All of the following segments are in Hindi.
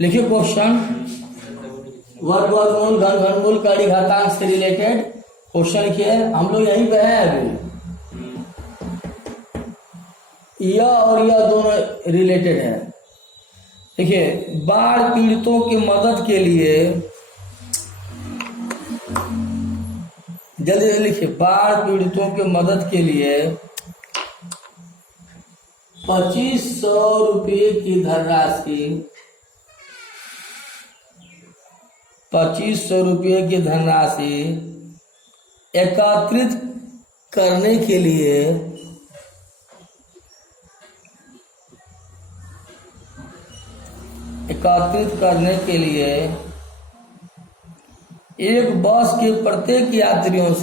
लिखिए क्वेश्चन। वर्ग वर्गमूल घन घनमूल कड़ी घातांक से रिलेटेड क्वेश्चन लिखिए। हम लोग यहीं पे हैं अभी। यह और यह दोनों रिलेटेड है। देखिए, बाढ़ पीड़ितों की मदद के लिए, जल्दी जल्दी लिखिए, बाढ़ पीड़ितों की मदद के लिए 2500 रुपये की धनराशि 2500 रुपये की धनराशि एकत्रित करने के लिए एक बस के प्रत्येक यात्रियों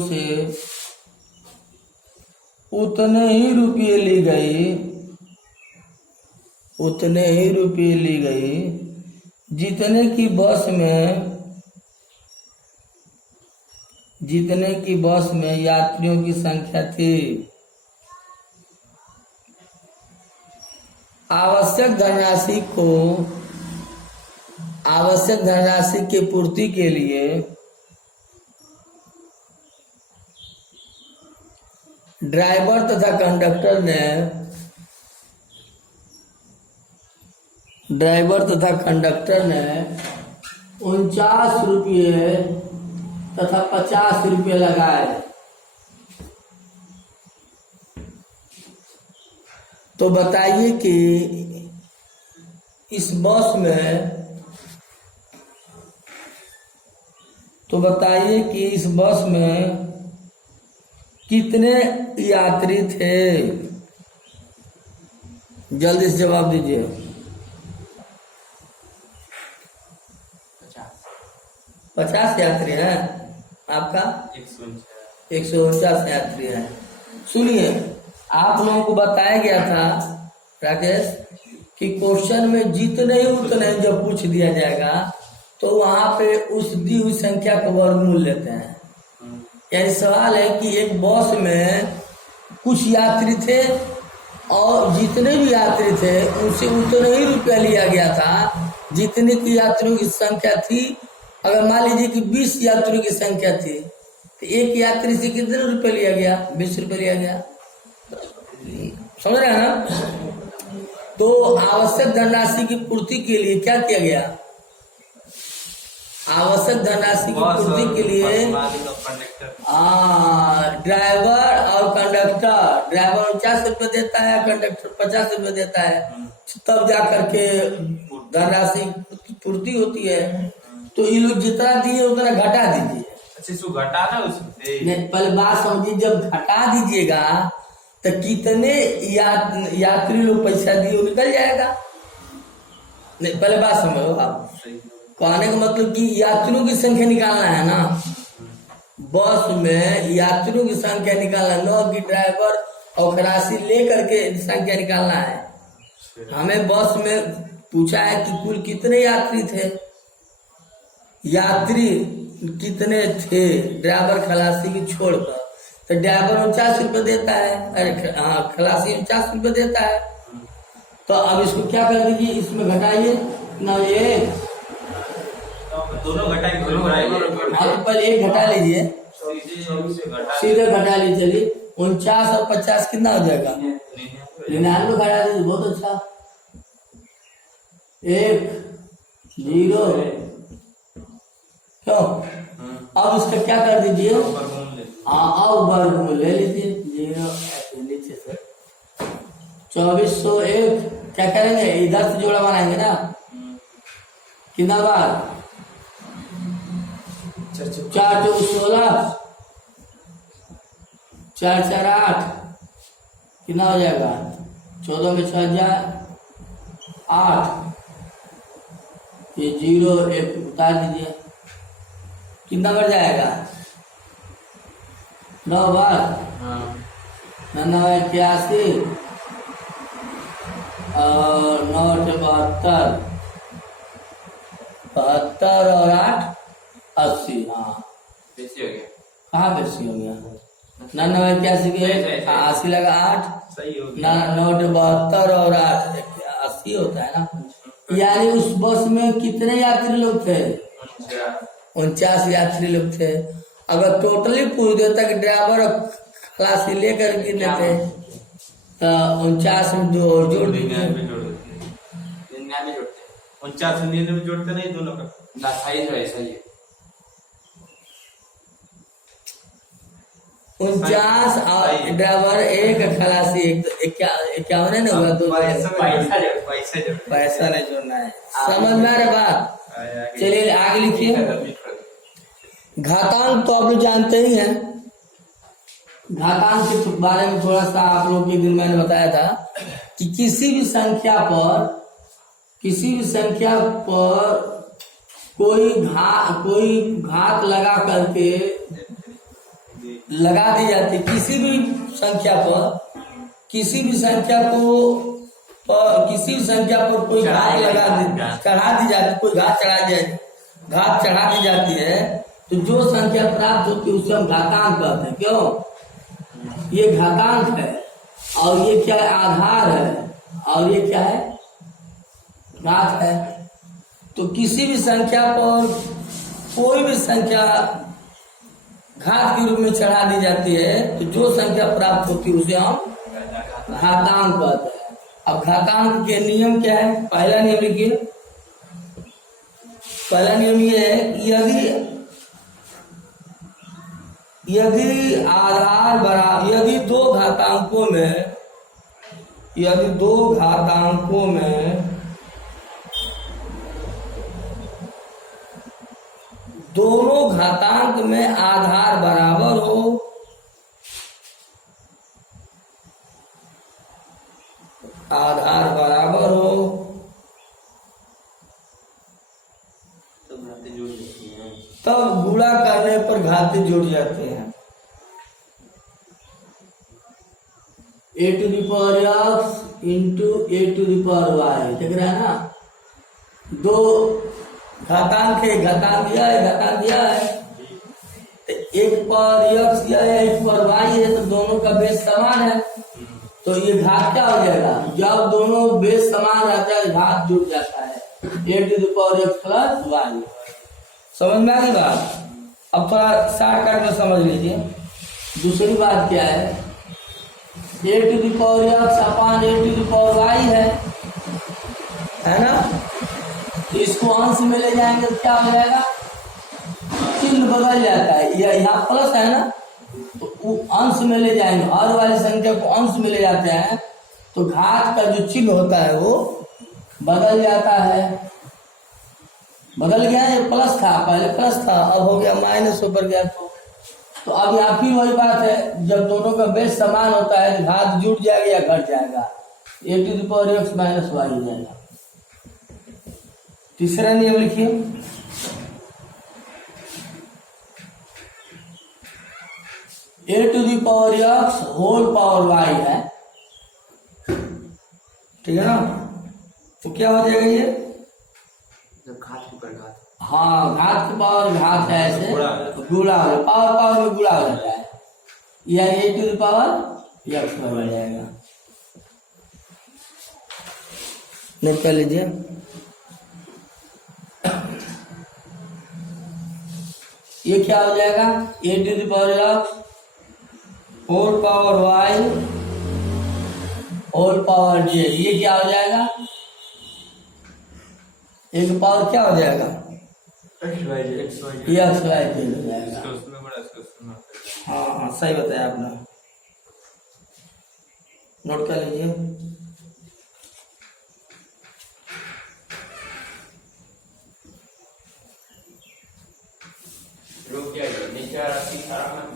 से उतने ही रुपये ली गई जितने की बस में यात्रियों की संख्या थी। आवश्यक धनराशि की पूर्ति के लिए ड्राइवर तथा कंडक्टर ने 49 रुपये तथा 50 रुपये लगाए। तो बताइए कि इस बस में कितने यात्री थे? जल्दी से जवाब दीजिए। 50 यात्री हैं। आपका 149 यात्री हैं। सुनिए, आप लोगों को बताया गया था राकेश कि क्वेश्चन में जितने ही उतने जब पूछ दिया जाएगा तो वहां पे उस दी हुई संख्या का वर्गमूल लेते हैं। यानी सवाल है कि एक बस में कुछ यात्री थे और जितने भी यात्री थे उनसे उतने ही रुपया लिया गया था जितने की यात्रियों की संख्या थी। अगर मान लीजिए कि 20 यात्रियों की संख्या थी तो एक यात्री से कितने रुपये लिया गया? 20 रुपये लिया गया। समझ रहे हैं ना? तो आवश्यक धनराशि की पूर्ति के लिए क्या किया गया? आवश्यक धनराशि की पूर्ति के लिए ड्राइवर और कंडक्टर, ड्राइवर 49 रुपये देता है, कंडक्टर 50 रुपये देता है, तब जा करके धनराशि की पूर्ति होती है। तो ये लोग जितना दिए उतना घटा दीजिए। घटाना उसमें नहीं, पहले बात समझिए। जब घटा दीजिएगा तो कितने यात्री लोग पैसा दिए वो निकल जाएगा। नहीं, पहले बात समझो आप। कहने का मतलब कि यात्रियों की संख्या निकालना है ना। बस में यात्रियों की संख्या निकालना, न कि ड्राइवर और खलासी लेकर के संख्या निकालना है। हमें बस में पूछा है कि कुल कितने यात्री थे, यात्री कितने थे ड्राइवर खलासी की छोड़कर। तो ड्राइवर 49 रुपये देता है, अरे खलासी 49 रुपये देता है। तो अब इसको क्या कर दीजिए, इसमें घटाइए ना, ये दोनों घटाइए। पहले एक घटा लीजिए, सीधे घटा लीजिए। चलिए 49 और 50 कितना हो जाएगा? 99 घटा दीजिए। बहुत अच्छा। 1 0 क्यों? अब इसका क्या कर दीजिए? अब वर्गमूल ले लीजिए। 0 नीचे से 2401 क्या करेंगे? इधर से जोड़ा बनाएंगे ना। कितना बार? 4 2 16 4 4 8 कितना हो जाएगा? 14 में 6 जाए 8। ये 0 1 उतार दीजिए। कितना बढ़ जाएगा? 9 बार 99 81 और 9 72 72 और 8 80। हाँ, बेसी हो गया। कहाँ बेसी हो गया? 99 81 के 80 लगा 8 सही हो गया। 9 और 8 80 होता है ना। यानी उस बस में कितने यात्री लोग थे? 49 यात्री लोग थे। अगर टोटली पूछ देता कि ड्राइवर और खलासी लेकर कितने थे, तो 49 में 2 और जोड़ दीजिए। 49 99 जोड़ते नहीं दोनों का। सही है 49 और ड्राइवर एक खलासी 51 ना हुआ। दो पैसा नहीं जोड़ना है। समझ में आ रहा बात? चलिए आगे लिखिए। घातांक तो आप लोग जानते ही हैं। घातांक के बारे में थोड़ा सा आप लोग के दिन मैंने बताया था कि किसी भी संख्या पर कोई घात लगा करके लगा दी जाती। किसी भी संख्या पर कोई घात चढ़ा दी जाती, कोई घात चढ़ा दी जाती है, तो जो संख्या प्राप्त होती है उसे हम घातांक कहते हैं। क्यों? ये घातांक है और ये क्या है? आधार है और ये क्या है? घात है। तो किसी भी संख्या पर कोई भी संख्या घात के रूप में चढ़ा दी जाती है, तो जो संख्या प्राप्त होती है उसे हम घातांक कहते हैं। अब घातांक के नियम क्या है? पहला नियम लिखिए। पहला नियम ये है कि यदि दो घातांकों में दोनों घातांक में आधार बराबर हो, तब गुणा करने पर घाते जुड़ जाते हैं। a to the power x into a to the power y देख रहा है ना। दो घातांक है, घातांक दिया है। एक पर x है, एक पर y है, तो दोनों का बेस समान है। तो ये घात क्या हो जाएगा? जब दोनों बेस समान रहता है घात जुड़ जाता है। a to the power x plus y। समझ में आ गई बात? अब थोड़ा शॉर्टकट में समझ लीजिए। दूसरी बात क्या है? a to the power x upon a to the power y है ना। तो इसको अंश में ले जाएंगे तो क्या हो जाएगा? चिन्ह बदल जाता है। यहाँ प्लस है ना, तो अंश में ले जाएंगे। हर वाली संख्या को अंश में ले जाते हैं तो घात का जो चिन्ह होता है वो बदल जाता है। बदल गया। ये प्लस था, पहले प्लस था, अब हो गया माइनस ऊपर गया। तो अब यहाँ फिर वही बात है, जब दोनों का बेस समान होता है तो घात जुड़ जाएगा या घट जाएगा। a to the power x minus y हो जाएगा। तीसरा नियम लिखिए। a to the power x whole power y है, ठीक है ना। तो क्या हो जाएगा ये? जब घात के ऊपर घात। हाँ, घात के पावर घात है, ऐसे गुणा हो, पावर में गुणा हो जाता है। या a to the power x हो जाएगा। नोट कर लीजिए। ये क्या हो जाएगा? a to the power x whole power y whole power j। ये क्या हो जाएगा? एक पावर क्या हो जाएगा? एक्स वाई जेड हो जाएगा। हाँ, सही बताया आपने। नोट कर लीजिए।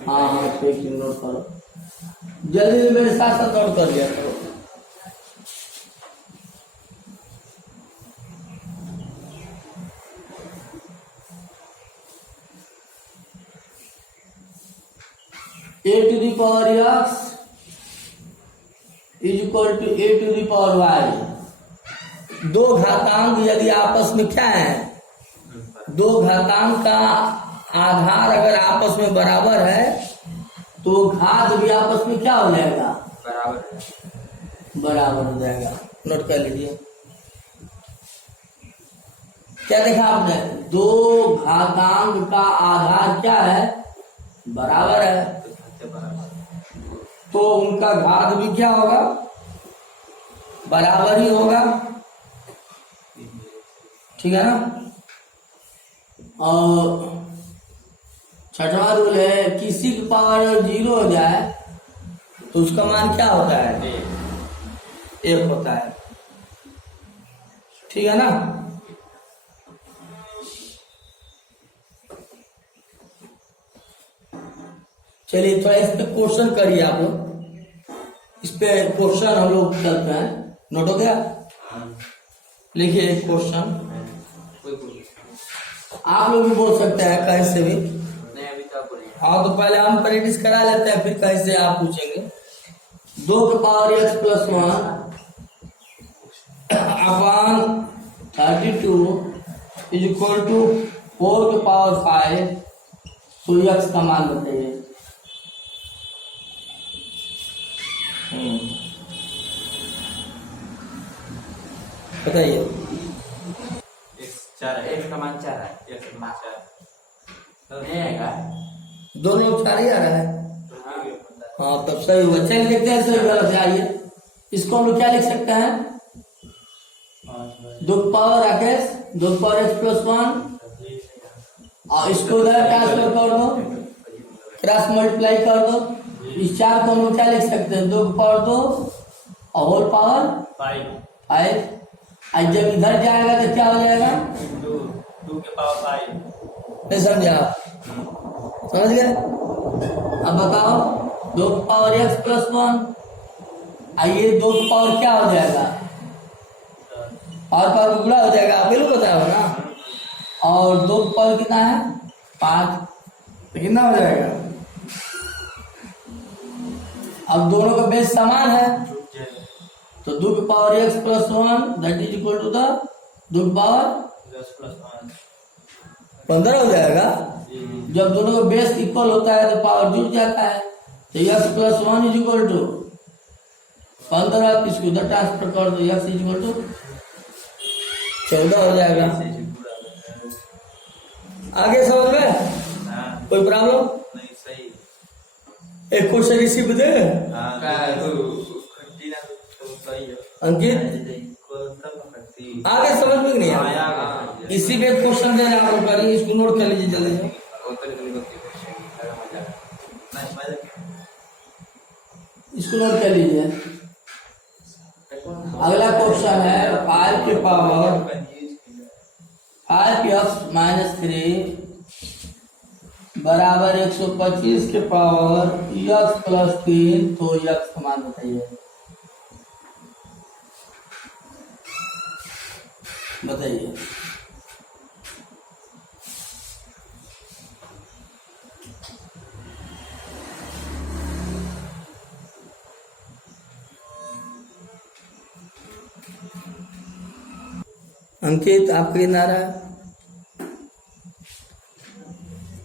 हाँ, ठीक है, नोट करो जल्दी। मेरे साथ नोट कर लिया करो। a to the power x is equal to a to the power y। दो घातांक यदि आपस में क्या है? दो घातांक का आधार अगर आपस में बराबर है तो घात भी आपस में क्या हो जाएगा, बराबर है। बराबर हो जाएगा। नोट कर लीजिए। क्या देखा आपने, दो घातांक का आधार क्या है, बराबर है, तो घाते बराबर। तो उनका घात भी क्या होगा, बराबर ही होगा। ठीक है ना। और छठवां रूल है, किसी की पावर 0 हो जाए तो उसका मान क्या होता है, 1 होता है। ठीक है ना। चलिए थोड़ा इस पे क्वेश्चन करिए आप लोग। इस पे क्वेश्चन हम लोग करते हैं। नोट हो गया, लिखिए एक क्वेश्चन। कोई बोल आप लोग भी बोल सकते हैं कहीं से भी। नहीं, अभी तो आप बोलिए। हाँ तो पहले हम प्रैक्टिस करा लेते हैं, फिर कहीं से आप पूछेंगे। 2 की power x plus 1 upon 32 is equal to 4 की पावर 5, तो x का मान बताइए। बताइए। एक का मान 4 है। नहीं आएगा। दोनों 4 ही आ रहा है। हाँ तब सही हुआ। चलिए देखते हैं सही गलत है। आइए इसको हम लोग क्या लिख सकते हैं, 2 की पावर राकेश 2 की पावर x प्लस 1 और इसको उधर ट्रांसफर कर दो, क्रॉस मल्टीप्लाई कर दो। इस 4 को हम लोग क्या लिख सकते हैं, 2 की पावर 2 और होल पावर 5। और जब इधर जाएगा तो क्या हो जाएगा, 2 के पावर 5। नहीं समझे आप, समझ गए। अब बताओ 2 की पावर x प्लस 1 आइए 2 की पावर क्या हो जाएगा, पावर गुणा हो जाएगा। आप लोग बताओ ना। और 2 की पावर कितना है 5, तो कितना हो जाएगा। अब दोनों का बेस समान है, तो 2 की power x plus 1 that is equal to 2 की पावर 15 हो जाएगा। जब दोनों का बेस इक्वल होता है तो पावर जुड़ जाता है, तो x plus 1 is equal to 15, इसको उधर ट्रांसफर कर दो, x इज इक्वल टू 14 हो जाएगा। आगे समझ में कोई प्रॉब्लम नहीं, सही। एक क्वेश्चन इसी पे दे अंकित, आगे समझ में नहीं आया। इसी पे क्वेश्चन देना आप लोग करिए, इसको नोट कर लीजिए जल्दी से। इसको नोट कर लीजिए। अगला क्वेश्चन है 5 की पावर 5x माइनस 3 बराबर 125 के पावर x प्लस 3, तो x का मान बताइए। बताइए। अंकित आपके कितना आ रहा है,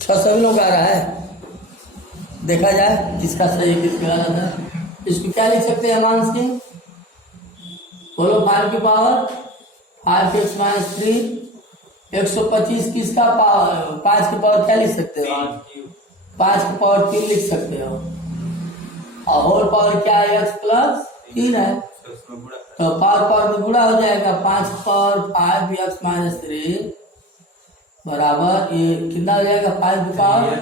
6 सभी लोग आ रहा है। देखा जाए किसका सही किसका गलत है। इसको क्या लिख सकते हैं मान सिंह, बोलो 5 की पावर 5x माइनस 3 125 किसका पावर, 5 की पावर क्या लिख सकते हो, 5 की पावर 3 लिख सकते हो। और होल पावर क्या है, x प्लस 3 है, तो पावर में गुणा हो जाएगा। 5 की पावर 5x माइनस 3 बराबर ये कितना हो जाएगा, 5 की पावर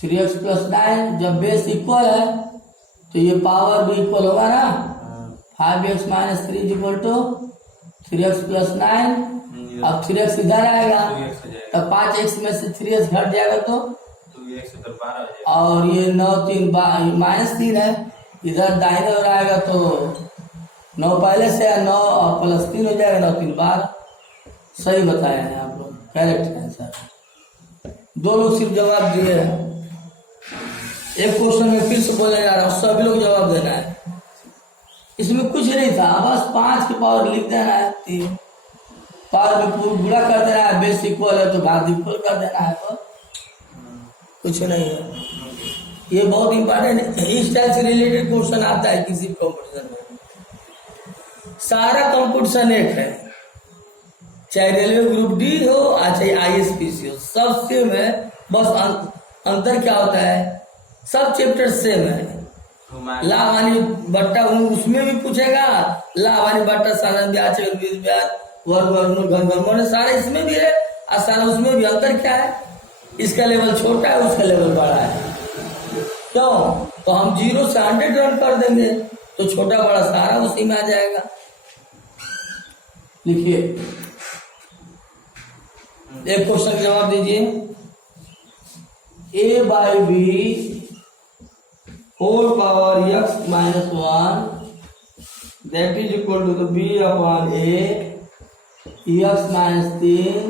3x प्लस 9। जब बेस इक्वल है तो ये पावर भी इक्वल होगा ना। 5x minus 3 equal to 3x plus 9। अब 3x इधर आएगा तो 5x में से 3x घट जाएगा तो और ये 9 3 माइनस 3 है, इधर दाहिने ओर आएगा तो 9 पहले से है 9 और प्लस 3 हो जाएगा, 9 3 12। सही बताया है आप लोग, करेक्ट आंसर। 2 लोग सिर्फ जवाब दिए हैं। एक क्वेश्चन में फिर से बोलने जा रहा हूँ, सभी लोग जवाब देना है। इसमें कुछ नहीं था, बस 5 की पावर लिख देना है, 3 पावर में पूरा गुणा कर देना है, बेस इक्वल है तो घात इक्वल कर देना है, तो कुछ नहीं है। ये बहुत इंपॉर्टेंट इस टाइप से रिलेटेड क्वेश्चन आता है किसी कंपटीशन में। सारा कंपटीशन एक है, चाहे रेलवे ग्रुप डी हो चाहे ISPC हो, सब सेम है। बस अंतर क्या होता है, सब चैप्टर सेम है। लाभ हानि बट्टा उसमें भी पूछेगा, लाभ हानि बट्टा साधारण ब्याज चक्रवृद्धि ब्याज वर्ग वर्गमूल घन सारा इसमें भी है और सारा उसमें भी। अंतर क्या है, इसका लेवल छोटा है उसका लेवल बड़ा है। क्यों? तो हम 0 से 100 रन कर देंगे तो छोटा बड़ा सारा उसी में आ जाएगा। लिखिए, एक क्वेश्चन का जवाब दीजिए। A/B whole power x-1 that is equal to B/A x-3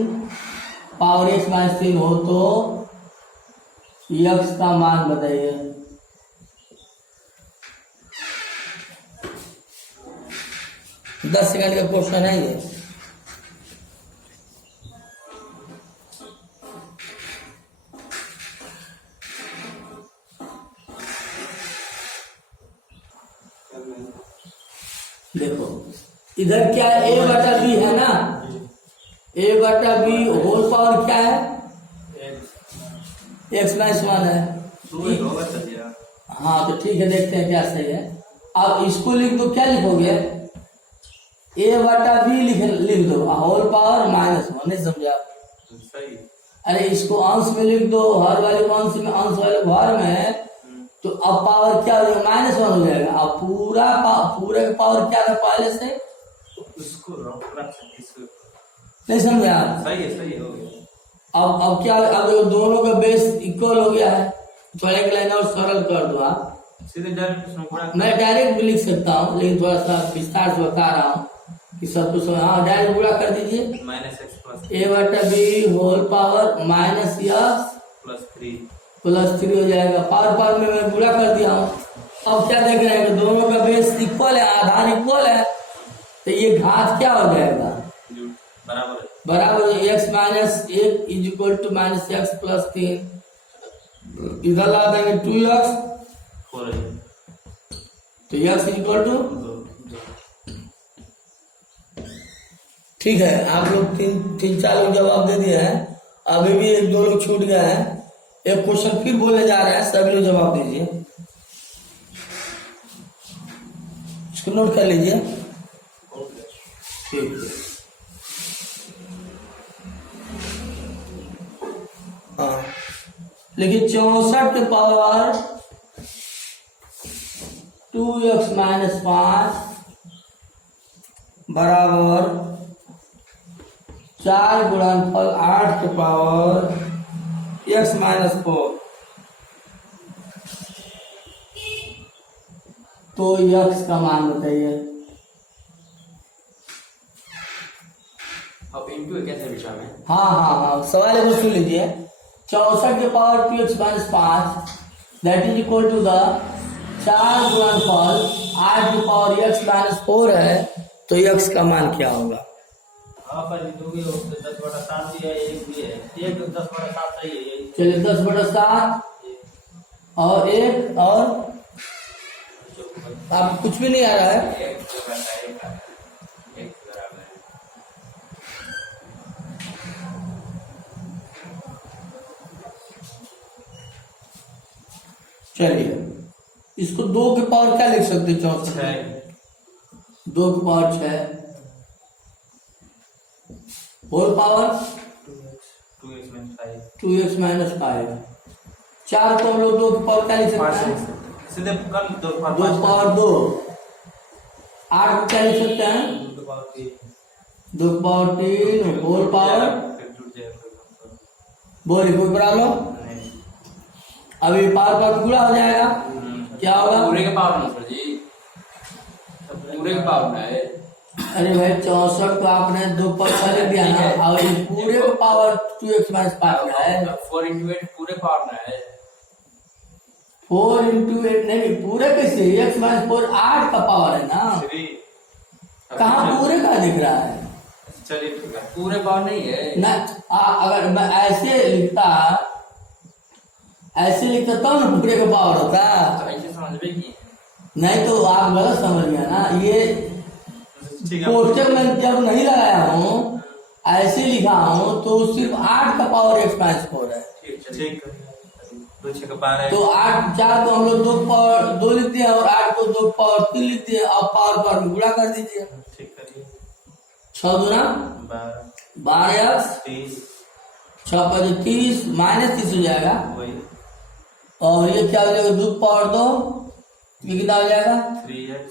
power x-3 हो तो x का मान बताइए। दस सेकंड का क्वेश्चन है ये। देखो इधर क्या A/B है ना, A/B होल पावर क्या है, x-1 है। हाँ तो ठीक है, देखते हैं क्या सही है। अब इसको लिख दो, क्या लिखोगे, A/B लिख दो होल पावर -1। नहीं समझा? अरे इसको अंश में लिख दो, हर वाले को अंश में, अंश वाले घर में, तो अब पावर क्या हो जाएगा, -1 हो जाएगा। अब पूरा का पावर क्या था पहले से, नहीं समझे आप? सही है हो गया। अब क्या, अब दोनों का बेस इक्वल हो गया है। थोड़ा एक लाइन और सरल कर दो आप, सीधे डायरेक्ट मैं डायरेक्ट भी लिख सकता हूँ लेकिन थोड़ा सा विस्तार से बता रहा हूँ कि सब कुछ। हाँ डायरेक्ट पूरा कर दीजिए। A/B होल पावर -x+3 हो जाएगा। पावर में मैं पूरा कर दिया हूँ। अब क्या देख रहे हैं कि दोनों का बेस इक्वल है, आधार इक्वल है, तो ये घात क्या हो जाएगा, बराबर x-1 is equal to -x+3। इधर ला देंगे 2x, तो x इज इक्वल टू, ठीक है। आप लोग तीन चार लोग जवाब दे दिए हैं, अभी भी 1-2 लोग छूट गए हैं। एक क्वेश्चन फिर बोलने जा रहे हैं, सभी लोग जवाब दीजिए। इसको नोट कर लीजिए, ठीक है। हाँ लेकिन 64 के पावर 2x-5 बराबर 4 गुणनफल 8 के पावर x-4, तो x का मान बताइए। अब इनटू कैसे बिछा में? हाँ सवाल को सुन लीजिए। 64 के power 2x-5 that is equal to the 4 गुणनफल 8 की पावर x-4 है, तो x का मान क्या होगा? हाँ पर 10/7 दिया है, 1 भी है, 1 10/7 सही है। चलिए 10/7 और 1 और आप कुछ भी नहीं आ रहा है। चलिए इसको 2 के पावर क्या लिख सकते हैं, 64 2 के पावर 6 होल पावर 2x-5। 4 को हम लोग 2 के पावर क्या लिख सकते हैं, सीधे कर 2 पावर 2। 8 को क्या लिख सकते हैं, 2 के पावर 3 होल पावर। बोलिए कोई प्रॉब्लम? अभी पावर गुणा हो जाएगा, क्या होगा, पूरे के पावर ना सर जी, पूरे के पावर ना है। अरे भाई 64 को आपने 2 पावर लिख दिया ना, और ये पूरे को पावर 2x-5 है। 4 × 8 पूरे पावर ना है। 4 × 8 नहीं, पूरे कैसे, x-4 8 का पावर है ना, कहाँ पूरे का दिख रहा है? चलिए ठीक है, पूरे पावर नहीं है ना। अगर मैं ऐसे लिखता, ऐसे लिखते तब ना पूरे का पावर होता। तो ऐसे समझ में की नहीं तो आप गलत समझ गया ना। ये ठीक है कोष्टक में जब नहीं लगाया हूँ, ऐसे लिखा हूँ तो सिर्फ 8 का पावर x-4 है। ठीक 2 6 का पावर है तो 8 4 को हम लोग 2 पावर 2 लिखते हैं और 8 को 2 पावर 3 लिखते हैं। अब पावर में गुणा कर दीजिए। ठीक करिए 6 दूना 12x 30 6 5 30 -30 हो जाएगा। वही और ये क्या हो जाएगा 2 पावर 2 ये कितना हो जाएगा 3x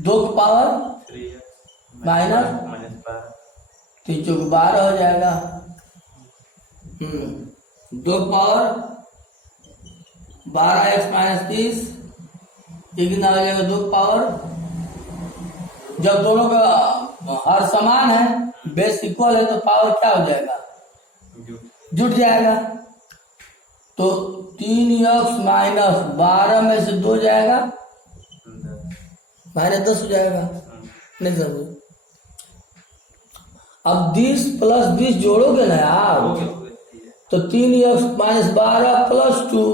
2 की पावर 3x माइनस -12 3 चौक 12 हो जाएगा। 2 पावर 12x -30 ये कितना हो जाएगा 2 पावर। जब दोनों का हर समान है बेस इक्वल है तो पावर क्या हो जाएगा जुट जाएगा। तो 3x -12 में से 2 जाएगा -10 हो जाएगा। नहीं समझ। अब 20 + 20 जोड़ोगे ना आप तो 3x -12 + 2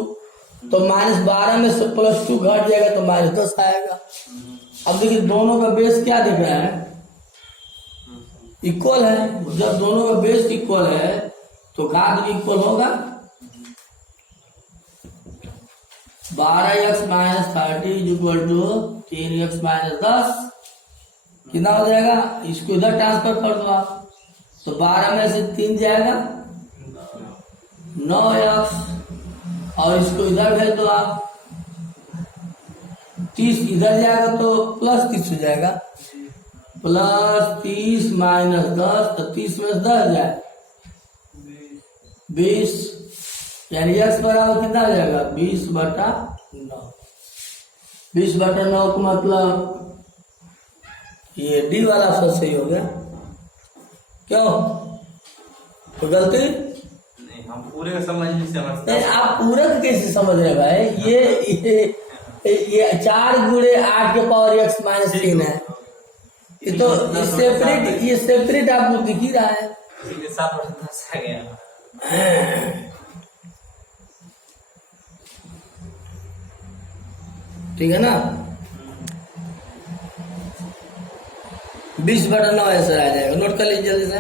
तो -12 में से +2 घट जाएगा तो -10 आएगा। अब देखिए दोनों का बेस क्या दिख रहा है इक्वल है। जब दोनों का बेस इक्वल है तो घात भी इक्वल होगा। 12x -30 = 3x -10 कितना हो जाएगा। इसको इधर ट्रांसफर कर दो आप तो 12 में से 3 जाएगा 9x और इसको इधर भेज दो आप 30 इधर जाएगा तो +30 हो जाएगा। +30 -10 तो 30 में 10 जाए 20 यानी x बराबर कितना हो जाएगा 20/9। 20/9 का मतलब ये डी वाला ऑप्शन सही हो गया। क्यों तो गलती नहीं हम पूरे का समझते नहीं। आप पूरक कैसे समझ रहे भाई। ये 4 × 8 के पावर x -3 है। ये तो सेपरेट आपको दिख ही रहा है। इसी के साथ 10 आ गया। ठीक है ना। 20/9 ऐसा आ जाएगा। नोट कर लीजिए जल्दी से।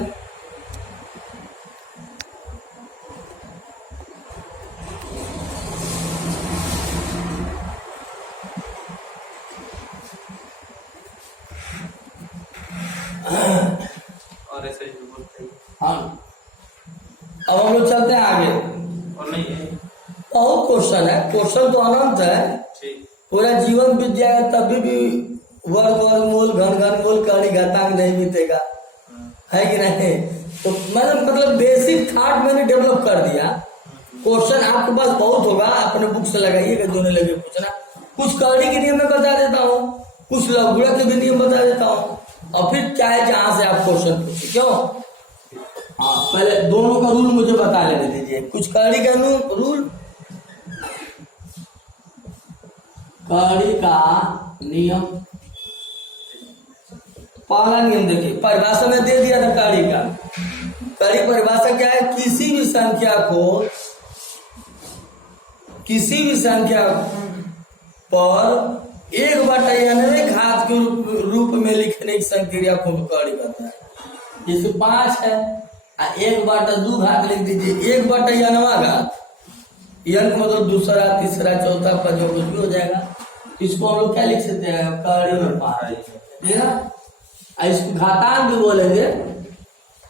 और ऐसे ही बोलते हैं हाँ अब हम लोग चलते हैं आगे। और नहीं है बहुत क्वेश्चन है। क्वेश्चन तो अनंत है। ठीक पूरा जीवन बीत जाएगा तभी भी वर्गमूल घनमूल कड़ी घातांक नहीं बीतेगा है कि नहीं। तो मतलब बेसिक थॉट मैंने डेवलप कर दिया। क्वेश्चन आपके पास बहुत होगा अपने बुक से लगाइएगा जो नहीं लगे पूछना। कुछ कड़ी के नियम में बता देता हूँ कुछ लघुगणक के भी नियम बता देता हूँ और फिर चाहे जहां से आप क्वेश्चन पूछे। क्यों हाँ पहले दोनों का रूल मुझे बता लेने दीजिए। कुछ कड़ी का रूल कड़ी का नियम। पहला नियम देखिए परिभाषा में दे दिया था कड़ी का। कड़ी परिभाषा क्या है किसी भी संख्या पर 1/93 घात के रूप में लिखने की संक्रिया को कड़ी कहता है। जैसे 5 है 1/2 घात लिख दीजिए 1/93 घात। यह मतलब दूसरा तीसरा चौथा पंचमा कुछ भी हो जाएगा। इसको हम लोग क्या लिख सकते हैं कड़ी में 5 ठीक है। इसको घातांक भी बोलेंगे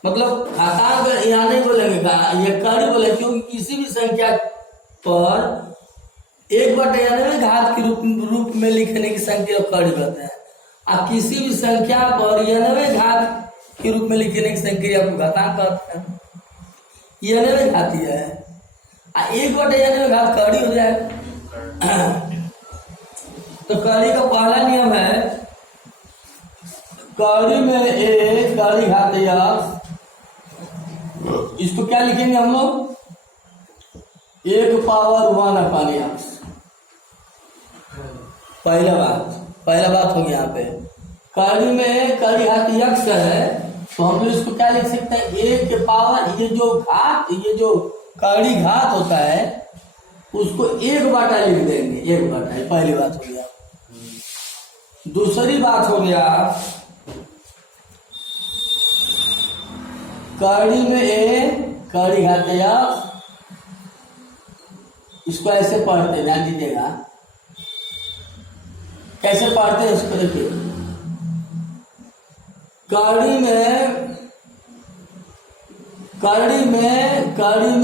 मतलब घातांक यहाँ नहीं बोलेंगे ये कड़ी बोले क्योंकि किसी भी संख्या पर 1/93 घात के रूप में लिखने की संख्या कड़ी कहते हैं। और किसी भी संख्या पर 91 घात के रूप में लिखने की संख्या को घातांक कहते हैं। 91 घातीय है 1/91 घात कड़ी हो जाए। तो कड़ी का पहला नियम है कड़ी में एक कड़ी घातीय इसको क्या लिखेंगे हम लोग 1/1/x। पहला बात होगी यहाँ पे कड़ी में कड़ी घातीय x है तो हम लोग इसको क्या लिख सकते हैं 1 के पावर ये जो कड़ी घात होता है उसको 1/, लिख देंगे 1/, ये पहली बात हो गया। दूसरी बात हो गया, कड़ी में ए कड़ी घाते एक्स, इसको ऐसे पढ़ते, ध्यान दीजिएगा कैसे पढ़ते हैं इसको। देखिए कड़ी में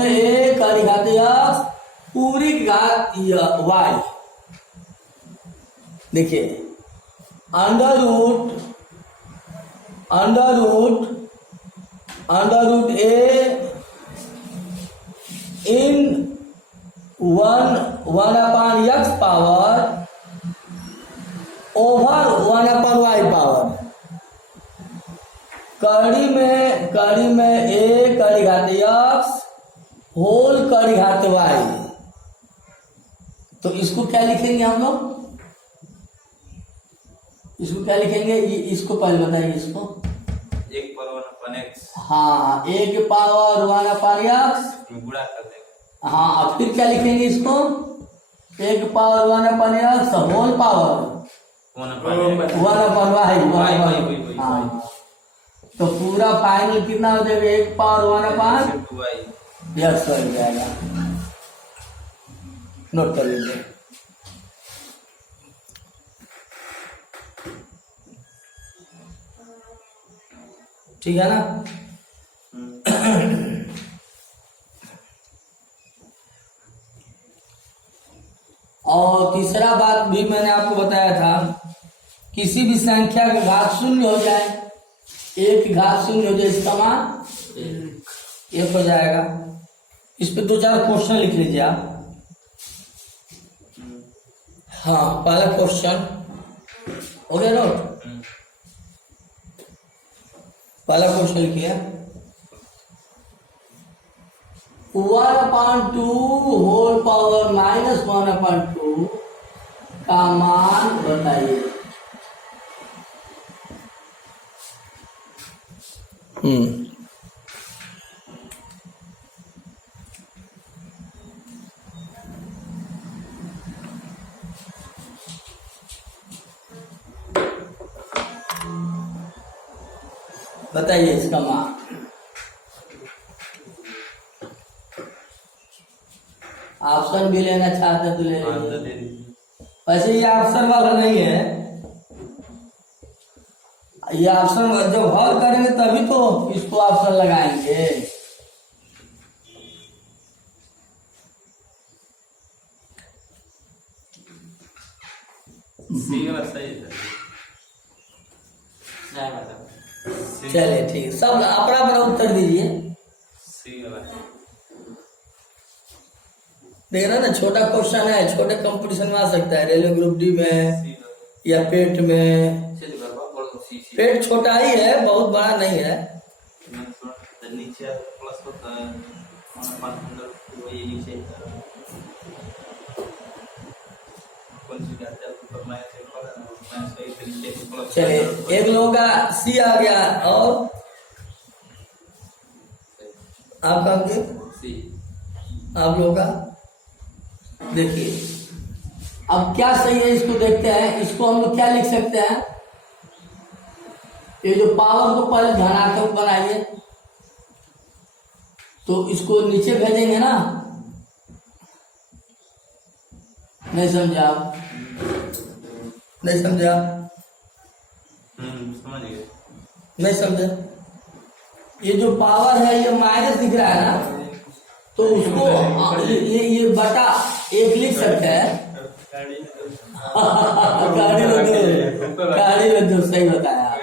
ए कड़ी घाते एक्स पूरी घात वाई। देखिए अंडर रूट ए इन 1/x power over 1/y power. कड़ी में ए कड़ी घात x होल कड़ी घात y। तो इसको क्या लिखेंगे हम लोग, इसको क्या लिखेंगे, ये इसको पहले बताइए इसको। 1/1/x। हाँ 1/1/x गुणा कर देंगे। हाँ अब फिर क्या लिखेंगे इसको, 1/1/x होल पावर 1/y। हाँ तो पूरा फाइनल कितना हो जाएगा, 1/1/x हो जाएगा। नोट कर लीजिए। ठीक है ना। और तीसरा बात भी मैंने आपको बताया था, किसी भी संख्या का घात 0 हो जाए, एक की घात 0 हो जाए, इसका मान 1 हो जाएगा। इस पे 2-4 क्वेश्चन लिख लीजिए आप। हाँ पहला क्वेश्चन हो गया नोट। पहला क्वेश्चन लिखिए, 1/2 होल पावर -1/2 का मान बताइए। बताइए इसका मान। ऑप्शन भी लेना चाहते तो ले लीजिए। वैसे ये ऑप्शन वाला नहीं है, ये ऑप्शन जब हल करेंगे तभी तो इसको ऑप्शन लगाएंगे। चलिए ठीक, सब अपना अपना उत्तर दीजिए। देखना ना, छोटा क्वेश्चन है, छोटे कंपटीशन में आ सकता है, रेलवे ग्रुप डी में या पेट में। पेट छोटा ही है, बहुत बड़ा नहीं है। चलिए एक लोगों का सी आ गया, और आपका सी, आप लोगों का देखिए। अब क्या सही है इसको देखते हैं। इसको हम लोग क्या लिख सकते हैं, ये जो पावर को पहले धनात्मक बनाइए, तो इसको नीचे भेजेंगे ना। नहीं समझा, नहीं समझा, समझ गए, नहीं समझा। ये जो पावर है ये माइनस दिख रहा है ना, तो उसको ये बटा 1 लिख सकते हैं। गाड़ी में जो सही बताया।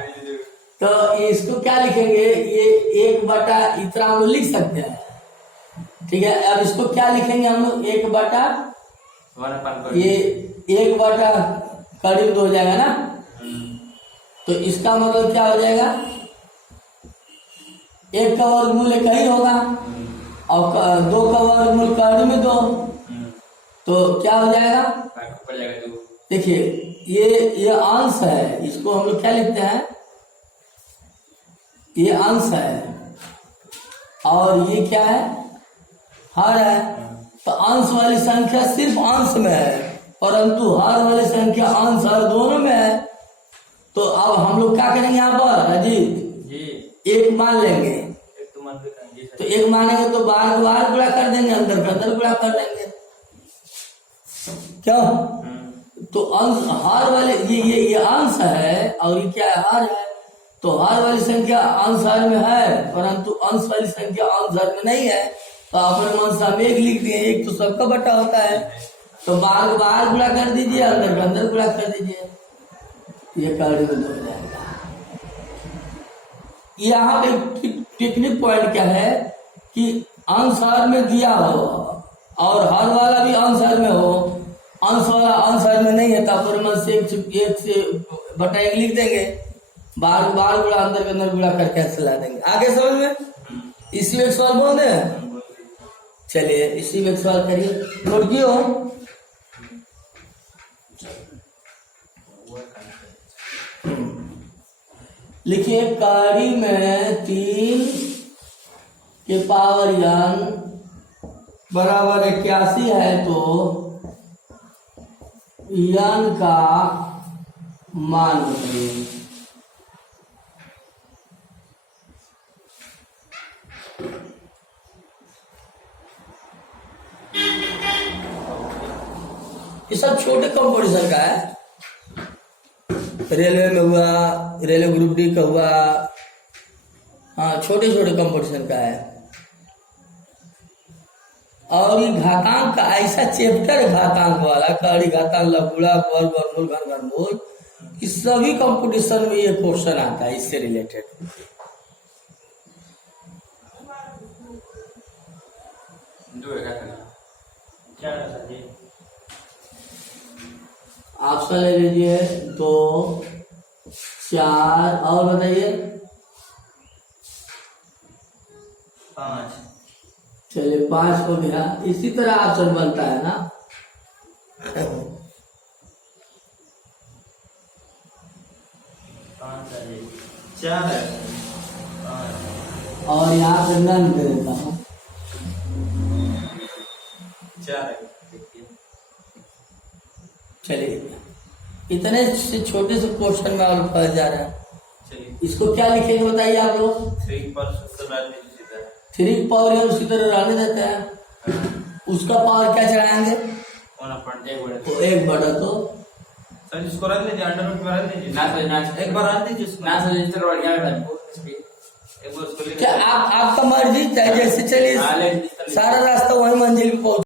तो इसको क्या लिखेंगे, ये 1 बटा इतना हम लोग लिख सकते हैं। ठीक है, अब इसको क्या लिखेंगे हम लोग, 1 बटा ये 1 बटा करीब 2 हो जाएगा ना। तो इसका मतलब क्या हो जाएगा, 1 का वर्गमूल 1 ही होगा, और 2 का वर्गमूल करीब में 2, तो क्या हो जाएगा। देखिए ये अंश है, इसको हम लोग क्या लिखते हैं, ये अंश है, और ये क्या है, हर है। तो अंश वाली संख्या सिर्फ अंश में है, परंतु हर वाली संख्या अंश हर दोनों में है। तो अब हम लोग क्या करेंगे यहाँ पर अजीत? जी एक मान लेंगे। एक तो मान लेंगे तो एक मानेंगे तो बाहर को बाहर गुणा कर देंगे, अंदर का अंदर गुणा कर देंगे। क्यों? तो अंश हर वाले ये अंश है और ये क्या है? हर है। तो हर वाली संख्या अंश हर में है, परंतु अंश वाली संख्या अंश हर में नहीं है। तो अपने मन से हम एक लिख दिए, एक तो सबका बटा होता है। तो बाहर को बाहर गुणा कर दीजिए, अंदर का अंदर गुणा कर दीजिए, ये कार्य में हो जाएगा। यहाँ पे टेक्निक पॉइंट क्या है कि अंश हर में दिया हो और हर वाला भी अंश हर में हो, अंश वाला अंश हर में नहीं है तो अपने मन से एक से बटा एक लिख देंगे, बार बार गुणा अंदर के अंदर गुणा करके ऐसे ला देंगे। आगे समझ में? इसी में एक सवाल बोल दे। चलिए इसी में एक सवाल करिए, नोट किए हो? लिखिए कारी में 3 के पावर n बराबर 81 है तो n का मान बताइए। ये सब छोटे कंपटीशन का है, रेलवे में हुआ, रेलवे ग्रुप डी का हुआ, हाँ छोटे छोटे कंपटीशन का है। और ये घातांक का ऐसा चैप्टर है घातांक वाला, कड़ी घातांक, लघुड़ा, वर्ग, वर्गमूल, घनमूल, इस सभी कंपटीशन में ये क्वेश्चन आता है इससे रिलेटेड। क्या जी? ऑप्शन ले लीजिए 2, 4 और बताइए 5। चलिए 5 हो गया। इसी तरह ऑप्शन बनता है ना। 5 है जी, 4 है, 5 और यहाँ पे नन दे देता हूँ। 4 है। देखिए चलिए इतने से छोटे से क्वेश्चन में और फंस जा रहा है। चलिए इसको क्या लिखेंगे बताइए आप लोग? 3 पर सूत्र रहने दीजिए। 3 पावर है उसी तरह रहने देते हैं। उसका पावर क्या चढ़ाएंगे? 1/1 तो 1/2। सर इसको रख दीजिए, अंडर रूट में रख दीजिए। ना एक बार रख दीजिए उसको। ना सर इस तरह बढ़िया है एक बार उसको ले क्या आपका मर्जी, चाहे जैसे चलिए, सारा रास्ता वही मंजिल पे पहुंच